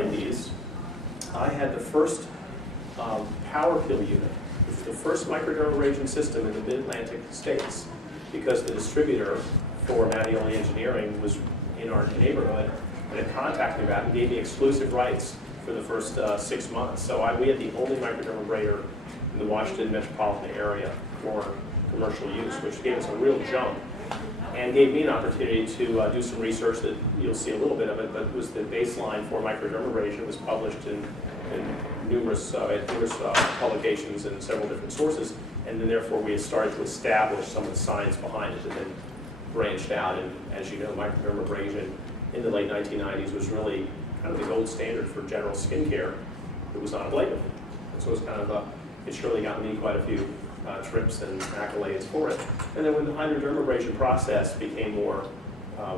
90s, I had the first power pill unit, the first microdermabrasion system in the mid-Atlantic states, because the distributor for Mattioli Engineering was in our neighborhood and had contacted me about it and gave me exclusive rights for the first 6 months. So we had the only microdermabrator in the Washington metropolitan area for commercial use, which gave us a real jump and gave me an opportunity to do some research that you'll see a little bit of it, but was the baseline for microdermabrasion. It was published in numerous publications and several different sources, and then therefore we had started to establish some of the science behind it and then branched out. And as you know, microdermabrasion in the late 1990s was really kind of the gold standard for general skincare. It was non-ablative. And so it was kind of it surely got me quite a few trips and accolades for it. And then when the hydrodermabrasion process became more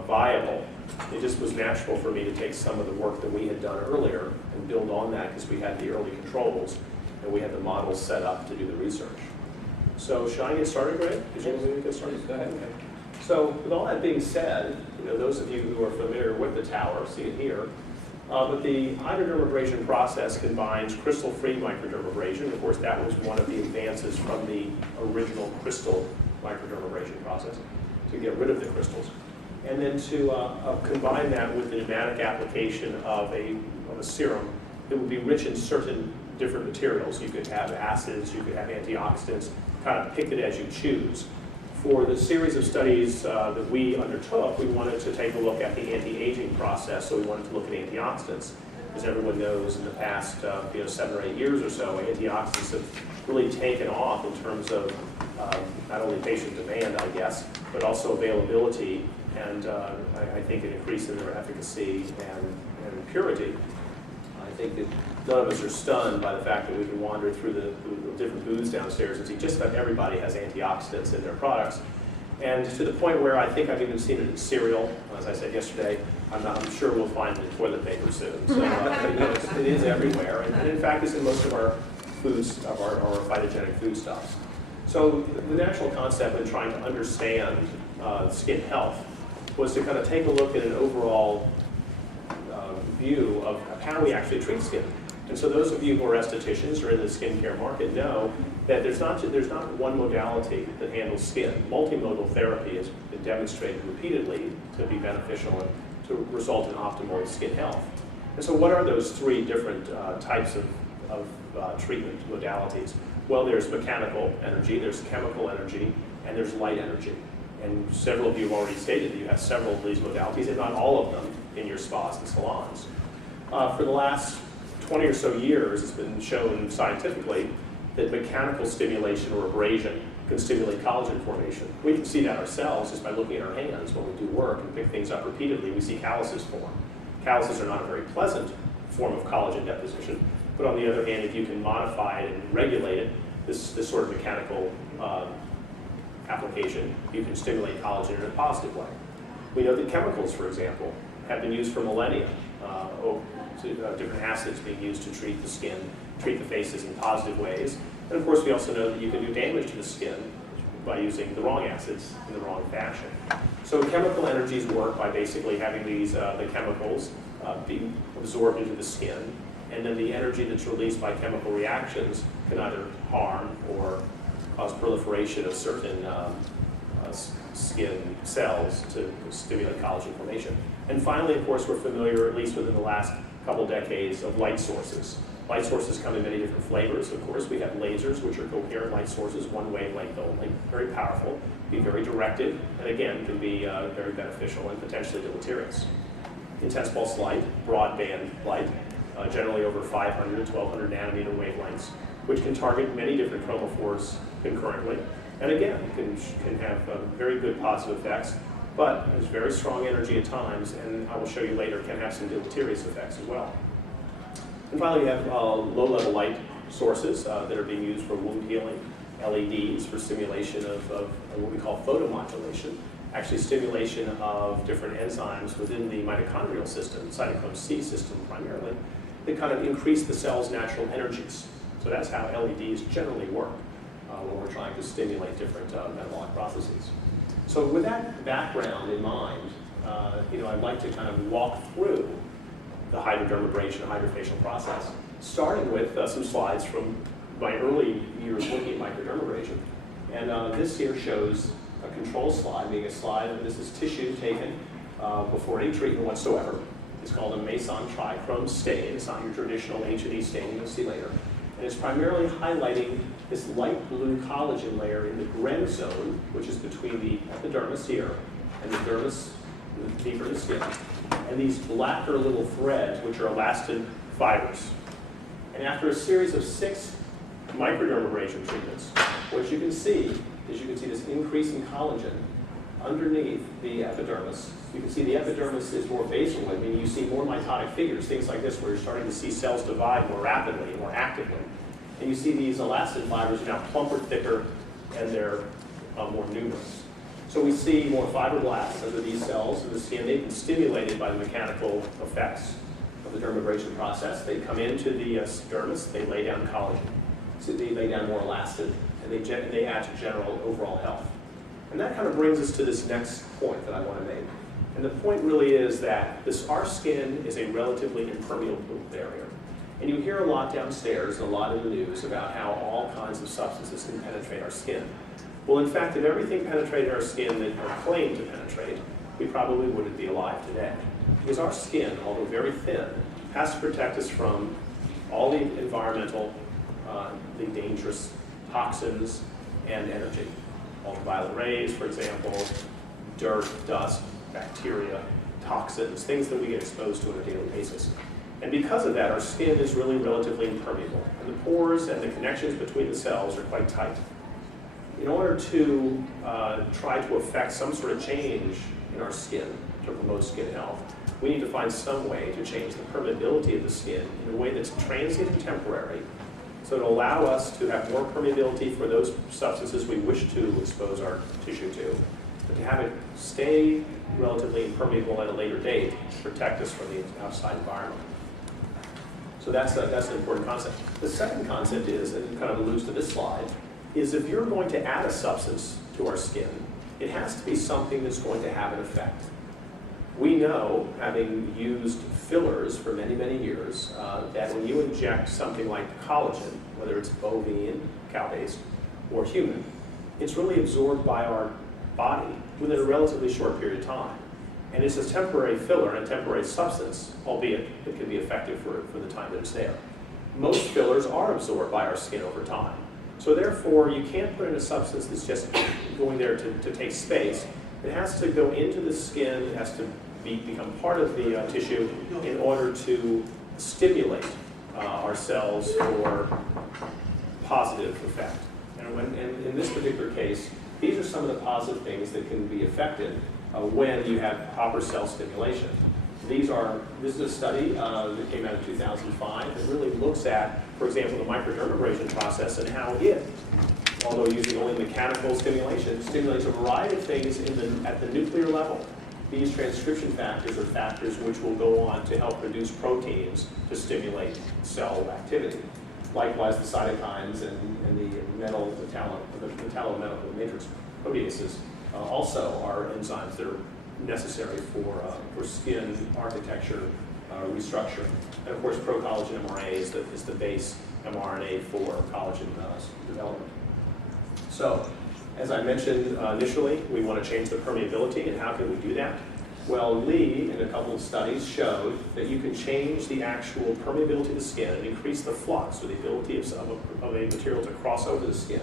viable, it just was natural for me to take some of the work that we had done earlier and build on that, because we had the early controls and we had the models set up to do the research. So should I get started, Greg? Did you want me to get started? Go ahead. Okay. So with all that being said, those of you who are familiar with the tower see it here. But the hydrodermabrasion process combines crystal-free microdermabrasion. Of course, that was one of the advances from the original crystal microdermabrasion process, to get rid of the crystals. And then to combine that with the pneumatic application of a serum that would be rich in certain different materials. You could have acids, you could have antioxidants, kind of pick it as you choose. For the series of studies that we undertook, we wanted to take a look at the anti-aging process, so we wanted to look at antioxidants. As everyone knows, in the past 7 or 8 years or so, antioxidants have really taken off in terms of not only patient demand, I guess, but also availability, and I think an increase in their efficacy and purity. I think that none of us are stunned by the fact that we can wander through the different booths downstairs and see just about everybody has antioxidants in their products. And to the point where I think I've even seen it in cereal. As I said yesterday, I'm sure we'll find it in toilet paper soon. So it is everywhere. And in fact, it's in most of our foods, of our phytogenic foodstuffs. So the natural concept in trying to understand skin health was to kind of take a look at an overall view of how we actually treat skin. And so those of you who are estheticians or in the skincare market know that there's not one modality that handles skin. Multimodal therapy has been demonstrated repeatedly to be beneficial and to result in optimal skin health. And so what are those three different types of treatment modalities? Well, there's mechanical energy, there's chemical energy, and there's light energy. And several of you have already stated that you have several of these modalities, if not all of them, in your spas and salons. For the last 20 or so years, it's been shown scientifically that mechanical stimulation or abrasion can stimulate collagen formation. We can see that ourselves just by looking at our hands when we do work and pick things up repeatedly. We see calluses form. Calluses are not a very pleasant form of collagen deposition, but on the other hand, if you can modify it and regulate it, this sort of mechanical application, you can stimulate collagen in a positive way. We know that chemicals, for example, have been used for millennia. Different acids being used to treat the skin, treat the faces in positive ways. And of course, we also know that you can do damage to the skin by using the wrong acids in the wrong fashion. So chemical energies work by basically having these the chemicals being absorbed into the skin, and then the energy that's released by chemical reactions can either harm or cause proliferation of certain skin cells to stimulate collagen formation. And finally, of course, we're familiar, at least within the last couple decades, of light sources. Light sources come in many different flavors. Of course, we have lasers, which are coherent light sources, one wavelength only, very powerful, be very directed, and again, can be very beneficial and potentially deleterious. Intense pulse light, broadband light, generally over 500 to 1200 nanometer wavelengths, which can target many different chromophores concurrently, and again, can have very good positive effects, but there's very strong energy at times, and I will show you later, can have some deleterious effects as well. And finally, we have low-level light sources that are being used for wound healing, LEDs for stimulation of what we call photomodulation, actually stimulation of different enzymes within the mitochondrial system, cytochrome C system primarily, that kind of increase the cell's natural energies. So that's how LEDs generally work when we're trying to stimulate different metabolic processes. So with that background in mind, I'd like to kind of walk through the hydrodermabrasion, HydraFacial process, starting with some slides from my early years looking at microdermabrasion. And this here shows a control slide, being a slide, and this is tissue taken before any treatment whatsoever. It's called a Meson trichrome stain. It's not your traditional H&E stain you'll see later. And it's primarily highlighting this light blue collagen layer in the Gren zone, which is between the epidermis here and the dermis, deeper in the skin, and these blacker little threads, which are elastin fibers. And after a series of 6 microdermabrasion treatments, what you can see is this increase in collagen underneath the epidermis. You can see the epidermis is more basal, meaning you see more mitotic figures, things like this, where you're starting to see cells divide more rapidly, more actively. And you see these elastin fibers are now plumper, thicker, and they're more numerous. So we see more fibroblasts under these cells in the skin. They've been stimulated by the mechanical effects of the dermabrasion process. They come into the dermis, they lay down collagen. So they lay down more elastin, and they add to general overall health. And that kind of brings us to this next point that I want to make. And the point really is that our skin is a relatively impermeable barrier. And you hear a lot downstairs and a lot in the news about how all kinds of substances can penetrate our skin. Well, in fact, if everything penetrated our skin that are claimed to penetrate, we probably wouldn't be alive today. Because our skin, although very thin, has to protect us from all the environmental, the dangerous toxins and energy. Ultraviolet rays, for example, dirt, dust, bacteria, toxins, things that we get exposed to on a daily basis. And because of that, our skin is really relatively impermeable. And the pores and the connections between the cells are quite tight. In order to try to affect some sort of change in our skin to promote skin health, we need to find some way to change the permeability of the skin in a way that's transient and temporary, so it'll allow us to have more permeability for those substances we wish to expose our tissue to, but to have it stay relatively impermeable at a later date to protect us from the outside environment. So that's an important concept. The second concept is, and it kind of alludes to this slide, is if you're going to add a substance to our skin, it has to be something that's going to have an effect. We know, having used fillers for many, many years, that when you inject something like collagen, whether it's bovine, cow-based, or human, it's really absorbed by our body within a relatively short period of time. And it's a temporary filler and a temporary substance, albeit it can be effective for the time that it's there. Most fillers are absorbed by our skin over time. So therefore, you can't put in a substance that's just going there to take space. It has to go into the skin, it has to become part of the tissue in order to stimulate our cells for positive effect. And in this particular case, these are some of the positive things that can be affected when you have proper cell stimulation. This is a study that came out in 2005 that really looks at, for example, the microdermabrasion process and how it, although using only mechanical stimulation, stimulates a variety of things at the nuclear level. These transcription factors are factors which will go on to help produce proteins to stimulate cell activity. Likewise, the cytokines and the metallometal matrix proteases also are enzymes that are necessary for skin architecture restructuring. And of course, pro-collagen mRNA is the base mRNA for collagen development. So, as I mentioned initially, we want to change the permeability, and how can we do that? Well, Lee, in a couple of studies, showed that you can change the actual permeability of the skin and increase the flux, or the ability of a material to cross over the skin,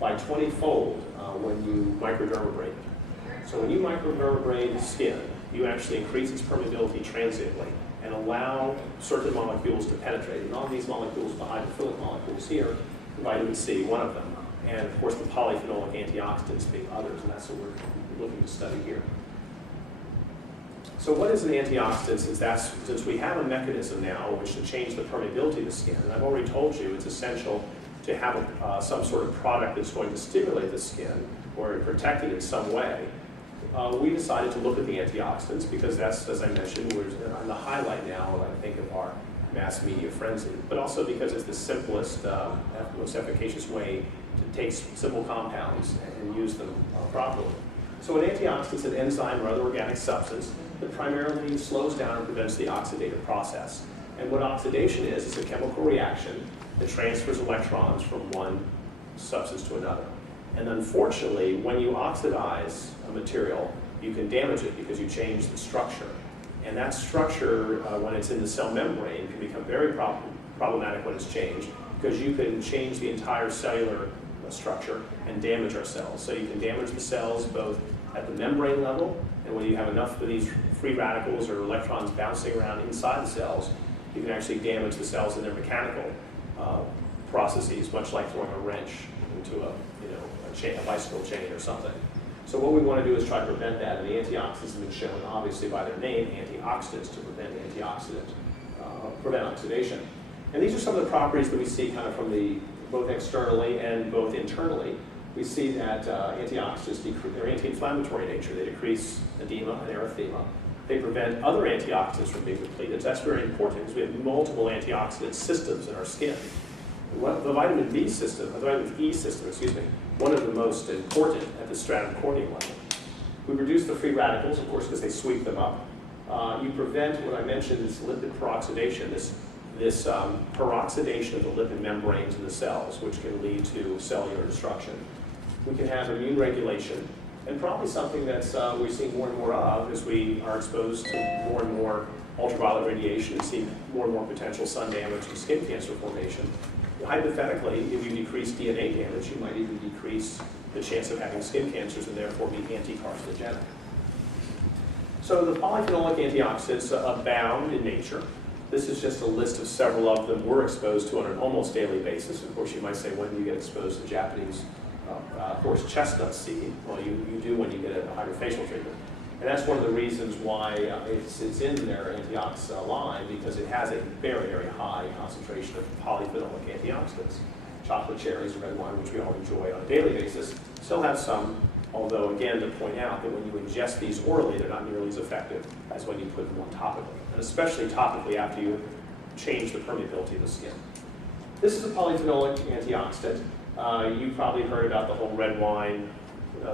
by 20-fold when you microdermabrate it. So when you microdermabrate the skin, you actually increase its permeability transiently and allow certain molecules to penetrate. And all these molecules, the hydrophilic molecules here, vitamin C, one of them, and of course the polyphenolic antioxidants being others, and that's what we're looking to study here. So what is an antioxidant, since we have a mechanism now in which to change the permeability of the skin, and I've already told you it's essential to have some sort of product that's going to stimulate the skin or protect it in some way, we decided to look at the antioxidants because that's, as I mentioned, we're on the highlight now, I think, of our mass media frenzy, but also because it's the simplest, most efficacious way to take simple compounds and use them properly. So an antioxidant is an enzyme or other organic substance that primarily slows down and prevents the oxidative process. And what oxidation is a chemical reaction that transfers electrons from one substance to another. And unfortunately, when you oxidize a material, you can damage it because you change the structure. And that structure, when it's in the cell membrane, can become very problematic when it's changed, because you can change the entire cellular structure and damage our cells. So you can damage the cells both at the membrane level, and when you have enough of these free radicals or electrons bouncing around inside the cells, you can actually damage the cells in their mechanical processes, much like throwing a wrench into a bicycle chain or something. So what we want to do is try to prevent that, and the antioxidants have been shown, obviously by their name, antioxidants, to prevent oxidation. And these are some of the properties that we see kind of from both externally and both internally. We see that antioxidants, they're anti-inflammatory in nature. They decrease edema and erythema. They prevent other antioxidants from being depleted. That's very important because we have multiple antioxidant systems in our skin. The vitamin E system, one of the most important at the stratum corneum level. We reduce the free radicals, of course, because they sweep them up. You prevent what I mentioned, this lipid peroxidation, this peroxidation of the lipid membranes in the cells, which can lead to cellular destruction. We can have immune regulation, and probably something that's we're seeing more and more of as we are exposed to more and more ultraviolet radiation and see more and more potential sun damage and skin cancer formation. Hypothetically, if you decrease DNA damage, you might even decrease the chance of having skin cancers and therefore be anti-carcinogenic. So the polyphenolic antioxidants abound in nature. This is just a list of several of them we're exposed to on an almost daily basis. Of course, you might say, when do you get exposed to Japanese horse chestnut seed? Well, you do when you get a HydraFacial treatment. And that's one of the reasons why it's in their antioxidant line, because it has a very, very high concentration of polyphenolic antioxidants. Chocolate cherries, red wine, which we all enjoy on a daily basis, still have some, although again, to point out that when you ingest these orally, they're not nearly as effective as when you put them on topically, and especially topically after you change the permeability of the skin. This is a polyphenolic antioxidant. You've probably heard about the whole red wine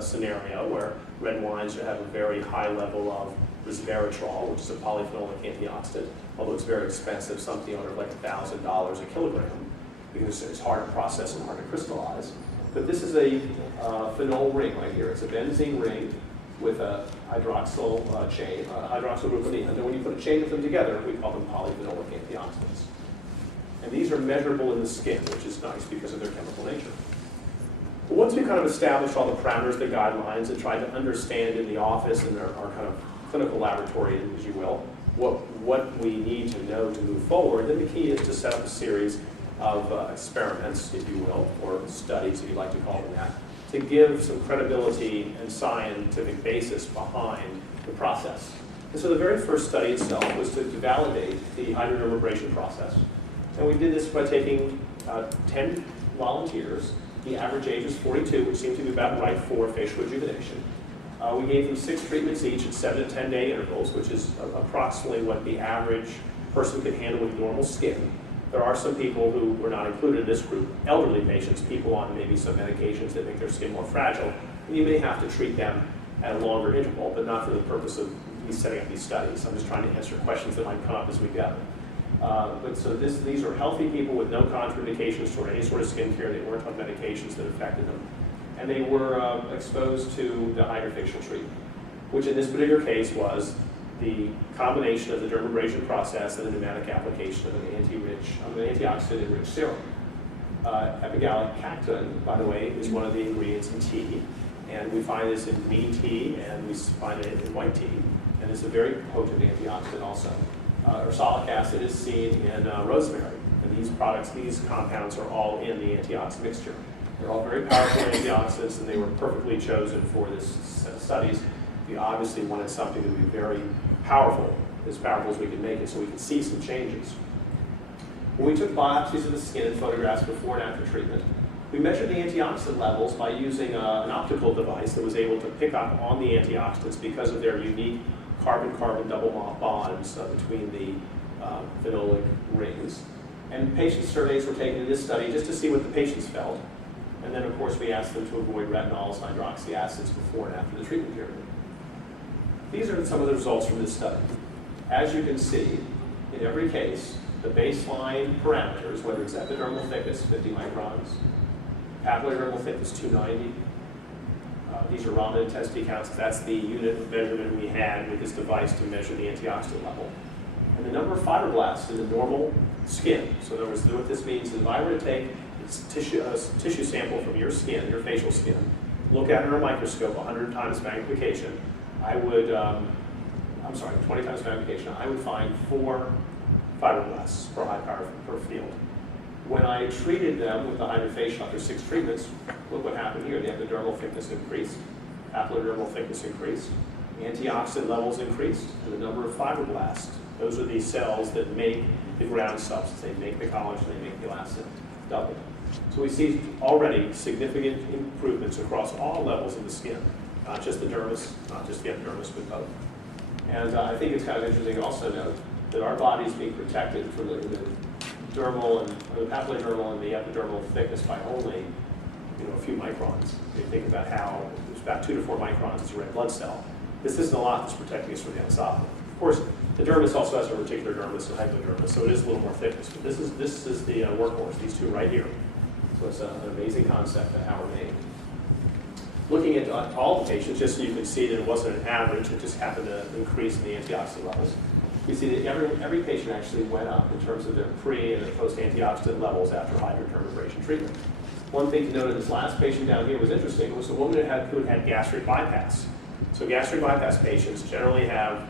scenario, where red wines have a very high level of resveratrol, which is a polyphenolic antioxidant, although it's very expensive, something under like $1,000 a kilogram, because it's hard to process and hard to crystallize. But this is a phenol ring right here. It's a benzene ring with a hydroxyl chain, hydroxygluconine, and then when you put a chain of them together, we call them polyphenolic antioxidants. And these are measurable in the skin, which is nice because of their chemical nature. But once we kind of established all the parameters, the guidelines, and tried to understand in the office and our kind of clinical laboratory, as you will, what we need to know to move forward, then the key is to set up a series of experiments, if you will, or studies, if you'd like to call them that, to give some credibility and scientific basis behind the process. And so the very first study itself was to validate the hydrodermabrasion process. And we did this by taking 10 volunteers. The average age was 42, which seemed to be about right for facial rejuvenation. We gave them 6 treatments each at 7 to 10 day intervals, which is approximately what the average person can handle with normal skin. There are some people who were not included in this group, elderly patients, people on maybe some medications that make their skin more fragile, and you may have to treat them at a longer interval, but not for the purpose of me setting up these studies. I'm just trying to answer questions that might come up as we go. These are healthy people with no contraindications toward any sort of skincare. They weren't on medications that affected them. And they were exposed to the HydraFacial treatment, which in this particular case was the combination of the dermabrasion process and the pneumatic application of an antioxidant-rich serum. Epigallocactin, by the way, is one of the ingredients in tea, and we find this in green tea, and we find it in white tea, and it's a very potent antioxidant also. Ursolic acid is seen in rosemary, and these compounds are all in the antioxidant mixture. They're all very powerful antioxidants, and they were perfectly chosen for this set of studies. We obviously wanted something that would be very powerful as we could make it, so we could see some changes. When we took biopsies of the skin and photographs before and after treatment, we measured the antioxidant levels by using an optical device that was able to pick up on the antioxidants because of their unique carbon-carbon double bonds between the phenolic rings. And patient surveys were taken in this study just to see what the patients felt. And then, of course, we asked them to avoid retinols, hydroxy acids before and after the treatment period. These are some of the results from this study. As you can see, in every case, the baseline parameters, whether it's epidermal thickness, 50 microns, papillary dermal thickness, 290, these are Raman intensity counts. That's the unit of measurement we had with this device to measure the antioxidant level. And the number of fibroblasts in the normal skin. So in other words, what this means is if I were to take a tissue sample from your skin, your facial skin, look at it under a microscope, 100 times magnification, I would, 20 times magnification, I would find 4 fibroblasts per high power per field. When I treated them with the HydraFacial after 6 treatments, look what happened here. The epidermal thickness increased, papillodermal thickness increased, antioxidant levels increased, and the number of fibroblasts. Those are the cells that make the ground substance. They make the collagen, they make the elastin, doubled. So we see already significant improvements across all levels of the skin, not just the dermis, not just the epidermis, but both. And I think it's kind of interesting to also note that our body is being protected from the dermal and or the papillodermal and the epidermal thickness by only a few microns. If you think about how it's about 2 to 4 microns is a red blood cell. This isn't a lot that's protecting us from the outside. Of course, the dermis also has a reticular dermis and hypodermis, so it is a little more thickness. But this is the workhorse, these two right here. So it's an amazing concept of how we're made. Looking at all the patients, just so you can see that it wasn't an average, it just happened to increase in the antioxidant levels. We see that every patient actually went up in terms of their pre- and post-antioxidant levels after HydraFacial treatment. One thing to note in this last patient down here was interesting, was a woman who had gastric bypass. So gastric bypass patients generally have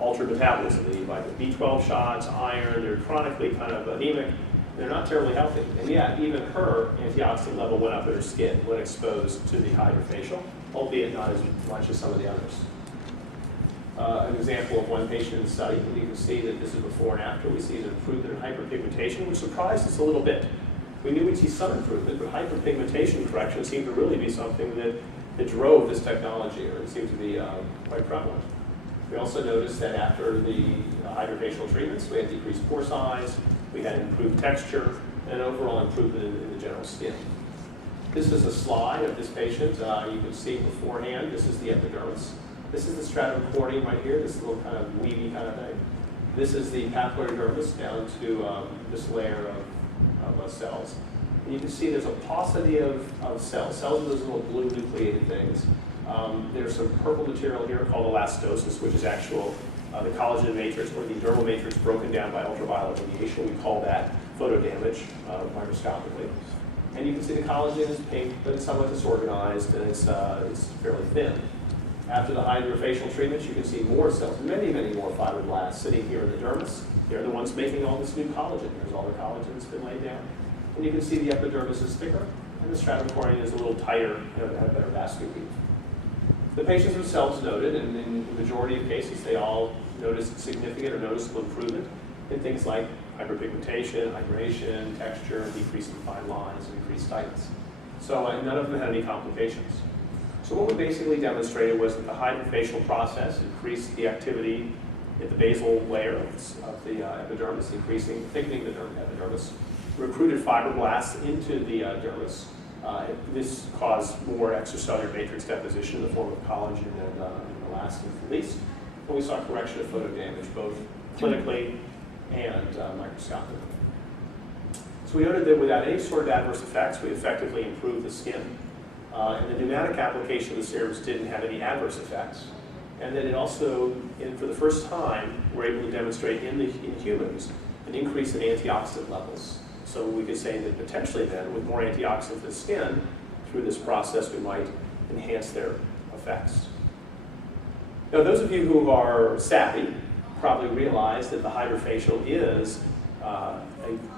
altered metabolism. They need like B12 shots, iron, they're chronically kind of anemic, they're not terribly healthy. And yet, even her antioxidant level went up in her skin when exposed to the HydraFacial, albeit not as much as some of the others. An example of one patient in the study, you can see that this is before and after. We see an improvement in hyperpigmentation, which surprised us a little bit. We knew we'd see some improvement, but hyperpigmentation correction seemed to really be something that drove this technology, or it seemed to be quite prevalent. We also noticed that after the HydraFacial treatments, we had decreased pore size, we had improved texture, and an overall improvement in the general skin. This is a slide of this patient. You can see beforehand, this is the epidermis. This is the stratum corneum right here, this little kind of weedy kind of thing. This is the papillary dermis down to this layer of cells. And you can see there's a paucity of cells. Cells are those little blue nucleated things. There's some purple material here called elastosis, which is actual the collagen matrix or the dermal matrix broken down by ultraviolet radiation. We call that photodamage microscopically. And you can see the collagen is pink, but it's somewhat disorganized and it's fairly thin. After the HydraFacial treatments, you can see more cells, many, many more fibroblasts sitting here in the dermis. They're the ones making all this new collagen. Here's all the collagen that's been laid down. And you can see the epidermis is thicker, and the stratum corneum is a little tighter and had a better vascular weave. The patients themselves noted, and in the majority of cases, they all noticed significant or noticeable improvement in things like hyperpigmentation, hydration, texture, decrease in fine lines, and increased tightness. So none of them had any complications. So what we basically demonstrated was that the HydraFacial process increased the activity at the basal layer of the epidermis, thickening the epidermis, recruited fibroblasts into the dermis. This caused more extracellular matrix deposition in the form of collagen and elastin release. And we saw correction of photodamage both clinically and microscopically. So we noted that without any sort of adverse effects, we effectively improved the skin. And the pneumatic application of the serums didn't have any adverse effects. And then it also, for the first time, we're able to demonstrate in humans an increase in antioxidant levels. So we could say that potentially then, with more antioxidants in the skin, through this process, we might enhance their effects. Now, those of you who are savvy probably realize that the HydraFacial is a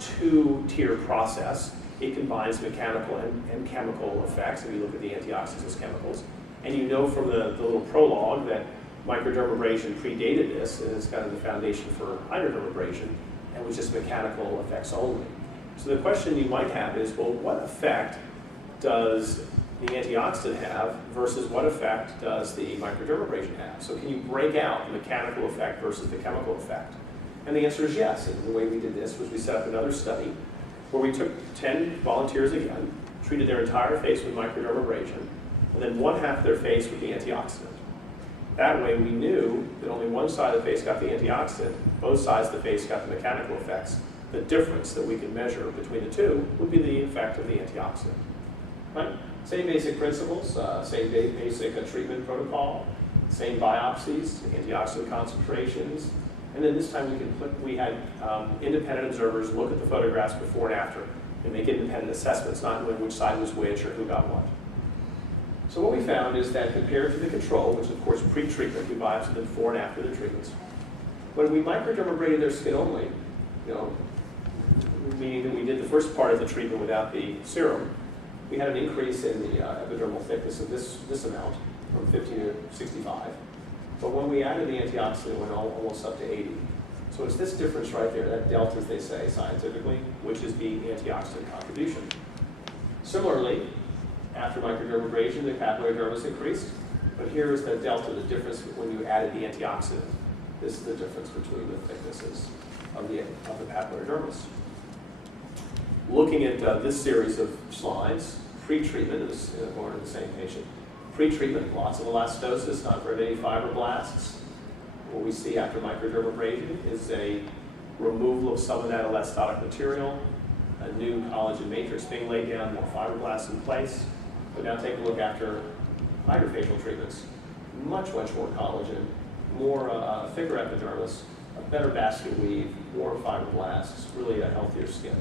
two-tier process. It combines mechanical and chemical effects, if you look at the antioxidants as chemicals. And you know from the little prologue that Microdermabrasion predated this, and it's kind of the foundation for HydraDermabrasion, and was just mechanical effects only. So the question you might have is, well, what effect does the antioxidant have versus what effect does the microdermabrasion have? So can you break out the mechanical effect versus the chemical effect? And the answer is yes. And the way we did this was we set up another study where we took 10 volunteers again, treated their entire face with microdermabrasion, and then one half of their face with the antioxidant. That way we knew that only one side of the face got the antioxidant, both sides of the face got the mechanical effects. The difference that we could measure between the two would be the effect of the antioxidant. Right? Same basic principles, same basic treatment protocol, same biopsies, antioxidant concentrations, and then this time we had independent observers look at the photographs before and after and make independent assessments, not knowing which side was which or who got what. So what we found is that compared to the control, which of course pre-treatment, we biopsied them before and after the treatments, when we microdermabrated their skin only, meaning that we did the first part of the treatment without the serum, we had an increase in the epidermal thickness of this amount, from 50 to 65. But when we added the antioxidant, it went almost up to 80. So it's this difference right there, that delta, as they say scientifically, which is the antioxidant contribution. Similarly, after microdermabrasion, the papillary dermis increased. But here is the delta, the difference when you added the antioxidant. This is the difference between the thicknesses of the papillary dermis. Looking at this series of slides, pre-treatment, this is born in the same patient. Pre-treatment, lots of elastosis, not very many fibroblasts. What we see after microdermabrasion is a removal of some of that elastotic material, a new collagen matrix being laid down, more fibroblasts in place. But now take a look after HydraFacial treatments. Much, much more collagen, more thicker epidermis, a better basket weave, more fibroblasts, really a healthier skin.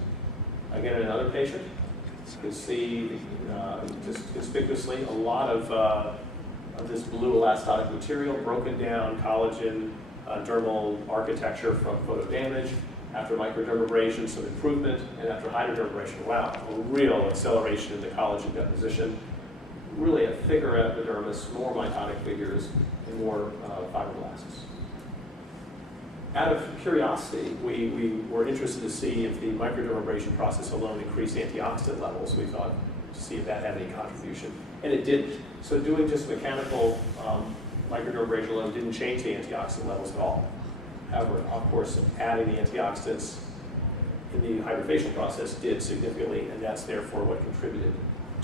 Again, in another patient, you can see just conspicuously a lot of this blue elastotic material, broken down collagen, dermal architecture from photo damage. After microdermabrasion, some improvement, and after hydrodermabrasion, wow, a real acceleration in the collagen deposition. Really a thicker epidermis, more mitotic figures, and more fibroblasts. Out of curiosity, we were interested to see if the microdermabrasion process alone increased antioxidant levels. We thought to see if that had any contribution, and it didn't. So doing just mechanical microdermabrasion alone didn't change the antioxidant levels at all. However, of course, adding the antioxidants in the HydraFacial process did significantly, and that's therefore what contributed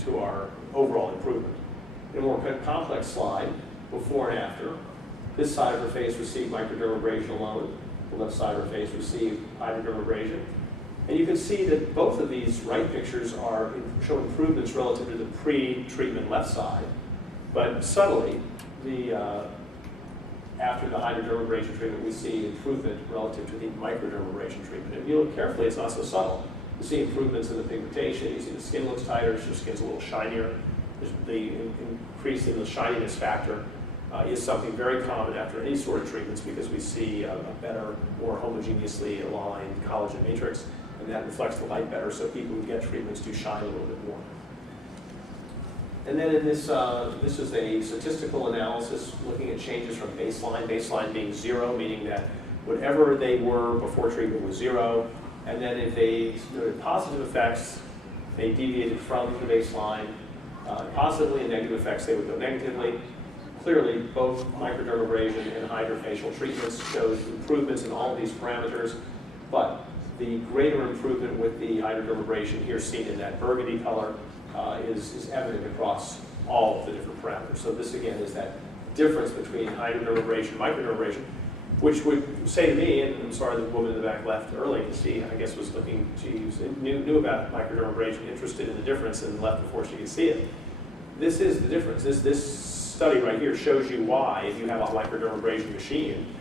to our overall improvement. In a more complex slide, before and after, this side of her face received microdermabrasion alone. The left side of her face received hydrodermabrasion. And you can see that both of these right pictures show improvements relative to the pre-treatment left side. But subtly, after the hydrodermabrasion treatment, we see improvement relative to the microdermabrasion treatment. And if you look carefully, it's not so subtle. You see improvements in the pigmentation. You see the skin looks tighter, your skin's a little shinier. The increase in the shininess factor is something very common after any sort of treatments because we see a better, more homogeneously aligned collagen matrix, and that reflects the light better, so people who get treatments do shine a little bit more. And then in this is a statistical analysis looking at changes from baseline being 0, meaning that whatever they were before treatment was 0, and then if they noted positive effects, they deviated from the baseline. Positively and negative effects, they would go negatively. Clearly, both microdermabrasion and HydraFacial treatments showed improvements in all of these parameters, but the greater improvement with the hydrodermabrasion here seen in that burgundy color is evident across all of the different parameters. So this again is that difference between hydrodermabrasion and microdermabrasion, which would say to me, and I'm sorry the woman in the back left early to see, I guess was looking, she knew about microdermabrasion, interested in the difference, and left before she could see it. This is the difference. This study right here shows you why, if you have a microdermabrasion machine,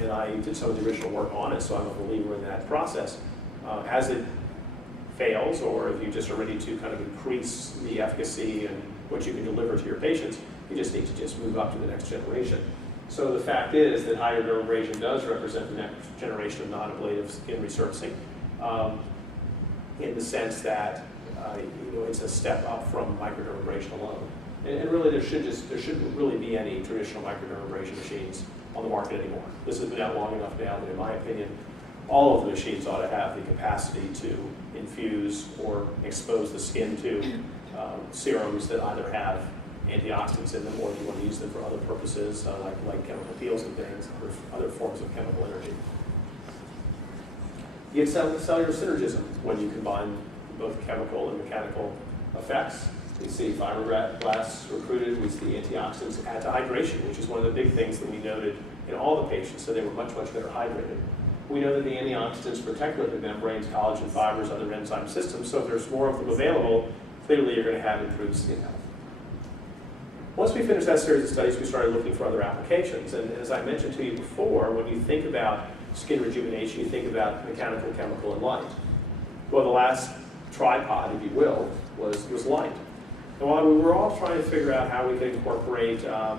and I did some of the original work on it, so I'm a believer in that process. As it fails, or if you just are ready to kind of increase the efficacy and what you can deliver to your patients, you just need to just move up to the next generation. So the fact is that hydrodermabrasion does represent the next generation of non-ablative skin resurfacing, in the sense that it's a step up from microdermabrasion alone. And really, there shouldn't really be any traditional microdermabrasion machines on the market anymore. This has been out long enough now that, in my opinion, all of the machines ought to have the capacity to infuse or expose the skin to serums that either have antioxidants in them or if you want to use them for other purposes, like chemical peels and things, or other forms of chemical energy. You get cellular synergism when you combine both chemical and mechanical effects. We see fibroblasts recruited, we see antioxidants add to hydration, which is one of the big things that we noted in all the patients, so they were much, much better hydrated. We know that the antioxidants protect lipid membranes, collagen fibers, other enzyme systems, so if there's more of them available, clearly you're going to have improved skin health. Once we finished that series of studies, we started looking for other applications, and as I mentioned to you before, when you think about skin rejuvenation, you think about mechanical, chemical, and light. Well, the last tripod, if you will, was light. And while we were all trying to figure out how we could incorporate a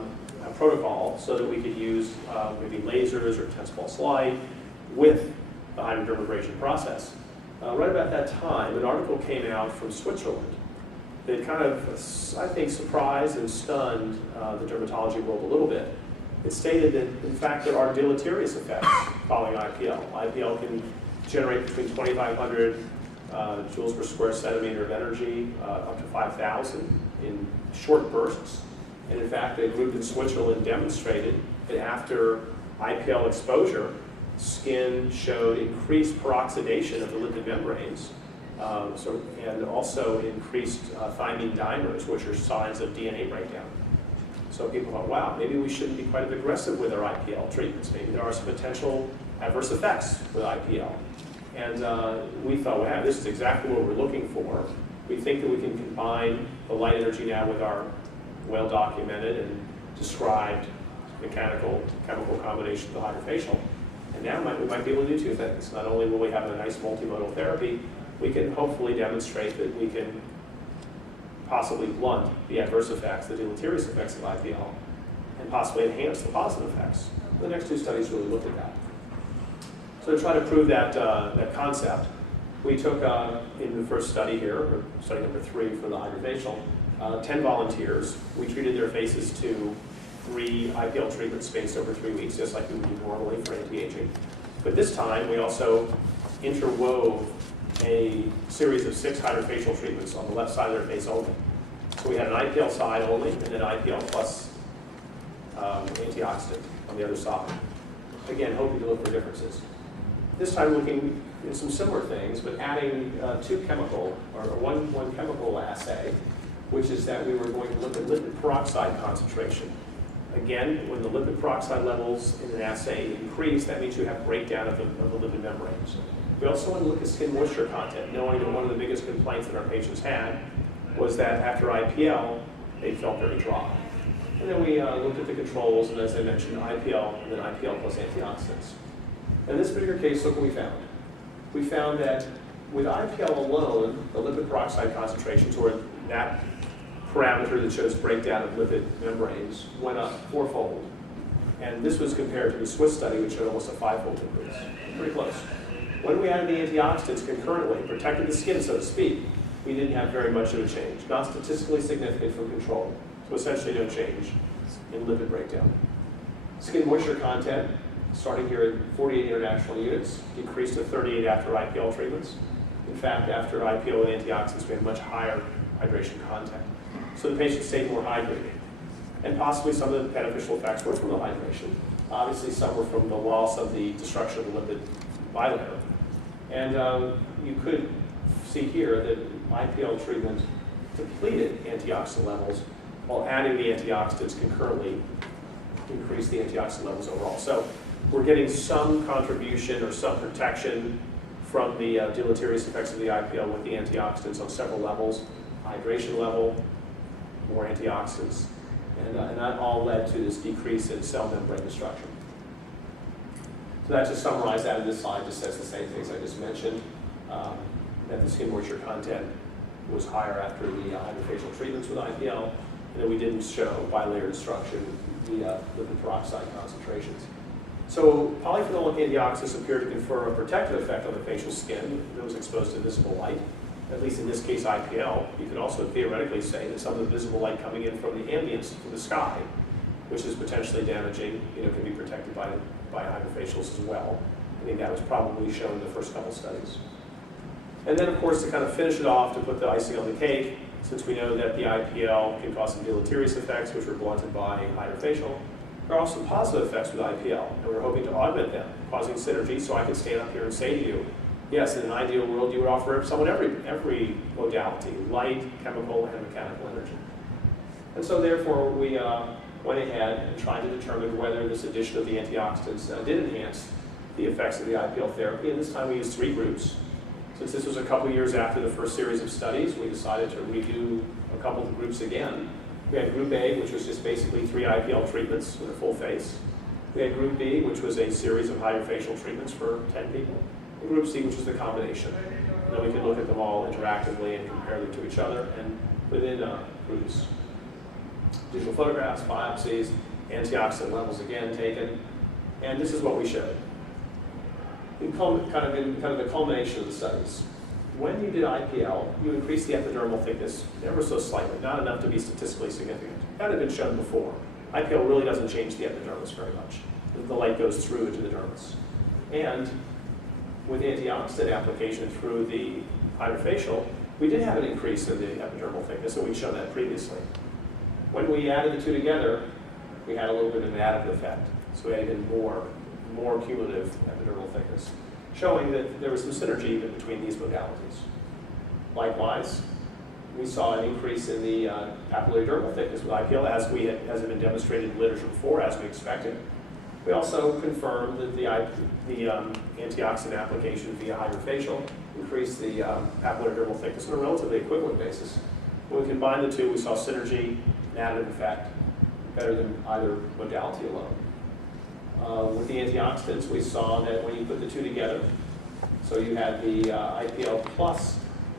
protocol so that we could use maybe lasers or intense pulse light with the hydrodermabrasion process, right about that time, an article came out from Switzerland that kind of, I think, surprised and stunned the dermatology world a little bit. It stated that, in fact, there are deleterious effects following IPL. IPL can generate between 2,500 joules per square centimeter of energy, up to 5,000 in short bursts. And in fact, a group in Switzerland demonstrated that after IPL exposure, skin showed increased peroxidation of the lipid membranes, and also increased thymine dimers, which are signs of DNA breakdown. So people thought, wow, maybe we shouldn't be quite as aggressive with our IPL treatments. Maybe there are some potential adverse effects with IPL. And we thought, wow, this is exactly what we're looking for. We think that we can combine the light energy now with our well-documented and described mechanical, chemical combination of the HydraFacial. And now we might be able to do two things. Not only will we have a nice multimodal therapy, we can hopefully demonstrate that we can possibly blunt the adverse effects, the deleterious effects of IPL, and possibly enhance the positive effects. The next two studies really looked at that. So to try to prove that, that concept, we took, in the first study here, or study number 3 for the HydraFacial, 10 volunteers. We treated their faces to 3 IPL treatments spaced over 3 weeks, just like we would do normally for anti-aging. But this time, we also interwove a series of 6 HydraFacial treatments on the left side of their face only. So we had an IPL side only, and then IPL plus antioxidant on the other side. Again, hoping to look for differences. This time looking at some similar things, but adding one chemical assay, which is that we were going to look at lipid peroxide concentration. Again, when the lipid peroxide levels in an assay increase, that means you have breakdown of the lipid membranes. We also want to look at skin moisture content, knowing that one of the biggest complaints that our patients had was that after IPL, they felt very dry. And then we looked at the controls, and as I mentioned, IPL, and then IPL plus antioxidants. In this particular case, look what we found. We found that with IPL alone, the lipid peroxide concentrations, or that parameter that shows breakdown of lipid membranes, went up 4-fold. And this was compared to the Swiss study, which showed almost a 5-fold increase. Pretty close. When we added the antioxidants concurrently, protected the skin, so to speak, we didn't have very much of a change. Not statistically significant from control. So essentially no change in lipid breakdown. Skin moisture content, starting here at 48 international units, decreased to 38 after IPL treatments. In fact, after IPL and antioxidants, we had much higher hydration content. So the patient stayed more hydrated. And possibly some of the beneficial effects were from the hydration. Obviously, some were from the loss of the destruction of the lipid bilayer. And you could see here that IPL treatment depleted antioxidant levels, while adding the antioxidants concurrently increased the antioxidant levels overall. So we're getting some contribution or some protection from the deleterious effects of the IPL with the antioxidants on several levels. Hydration level, more antioxidants, and that all led to this decrease in cell membrane destruction. So that just summarized that in this slide, just says the same things I just mentioned, that the skin moisture content was higher after the HydraFacial treatments with IPL, and that we didn't show bilayer destruction, the lipid peroxide concentrations. So polyphenolic antioxidants appear to confer a protective effect on the facial skin that was exposed to visible light. At least in this case, IPL. You could also theoretically say that some of the visible light coming in from the ambience, from the sky, which is potentially damaging, can be protected by HydraFacials as well. I think that was probably shown in the first couple studies. And then, of course, to kind of finish it off, to put the icing on the cake, since we know that the IPL can cause some deleterious effects, which were blunted by HydraFacial, there are also positive effects with IPL, and we're hoping to augment them, causing synergy. So I can stand up here and say to you, yes, in an ideal world, you would offer someone every modality, light, chemical, and mechanical energy. And so therefore, we went ahead and tried to determine whether this addition of the antioxidants did enhance the effects of the IPL therapy. And this time we used 3 groups. Since this was a couple years after the first series of studies, we decided to redo a couple of groups again. We had Group A, which was just basically 3 IPL treatments with a full face. We had Group B, which was a series of HydraFacial treatments for 10 people. And Group C, which was the combination. And then we could look at them all interactively and compare them to each other and within groups. Digital photographs, biopsies, antioxidant levels again taken, and this is what we showed. In kind of the culmination of the studies, when you did IPL, you increased the epidermal thickness ever so slightly, not enough to be statistically significant. That had been shown before. IPL really doesn't change the epidermis very much. The light goes through into the dermis. And with antioxidant application through the HydraFacial, we did have an increase in the epidermal thickness, and we'd shown that previously. When we added the 2 together, we had a little bit of an additive effect. So we had even more cumulative epidermal thickness, showing that there was some synergy even between these modalities. Likewise, we saw an increase in the papillary dermal thickness with IPL, as had been demonstrated in literature before, as we expected. We also confirmed that the antioxidant application via HydraFacial increased the papillary dermal thickness on a relatively equivalent basis. When we combined the 2, we saw synergy, an additive effect, better than either modality alone. With the antioxidants, we saw that when you put the 2 together, so you had the IPL plus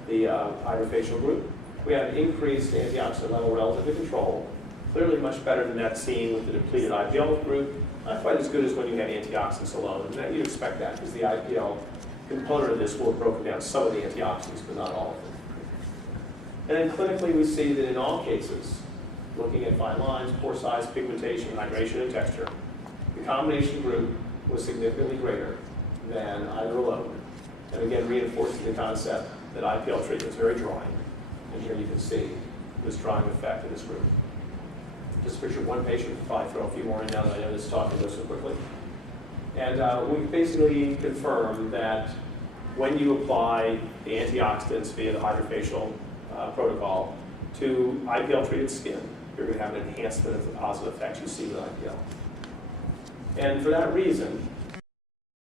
the HydraFacial group, we had an increased antioxidant level relative to control, clearly much better than that seen with the depleted IPL group, not quite as good as when you had antioxidants alone, and that you'd expect that because the IPL component of this will have broken down some of the antioxidants, but not all of them. And then clinically, we see that in all cases, looking at fine lines, pore size, pigmentation, hydration, and texture, the combination group was significantly greater than either alone. And again, reinforcing the concept that IPL treatment is very drawing. And here you can see this drawing effect in this group. Just picture one patient, we'll probably throw a few more in now that I know this talk can go so quickly. And we basically confirm that when you apply the antioxidants via the HydraFacial protocol to IPL-treated skin, you're going to have an enhancement of the positive effects you see with IPL. And for that reason,